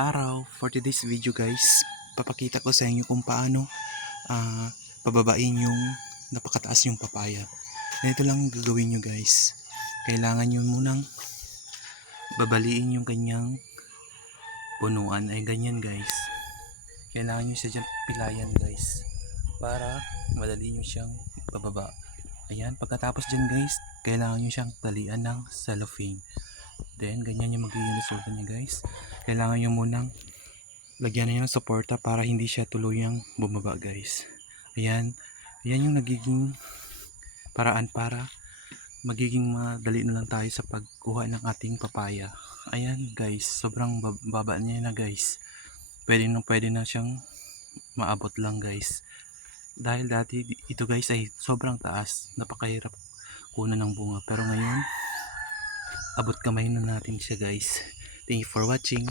araw. For today's video guys, papakita ko sa inyo kung paano pababain yung napakataas yung papaya. Ganito lang gagawin nyo guys. Kailangan nyo munang babaliin yung kanyang punuan. Ay ganyan guys. Kailangan nyo siya dyan pilayan guys, para madali nyo siyang pababa. Ayan, pagkatapos dyan guys, kailangan nyo siyang talian ng cellophane. Then, ganyan yung magiging resulta niya guys. Kailangan nyo munang lagyan niya ng suporta para hindi siya tuluyang bumaba guys. Ayan, ayan yung nagiging paraan para magiging madali na lang tayo sa pagkuha ng ating papaya. Ayan guys, sobrang baba niya na guys. Pwede na siyang maabot lang guys. Dahil dati ito guys ay sobrang taas, napakahirap kunan ng bunga. Pero ngayon, abot kamay na natin siya guys. Thank you for watching.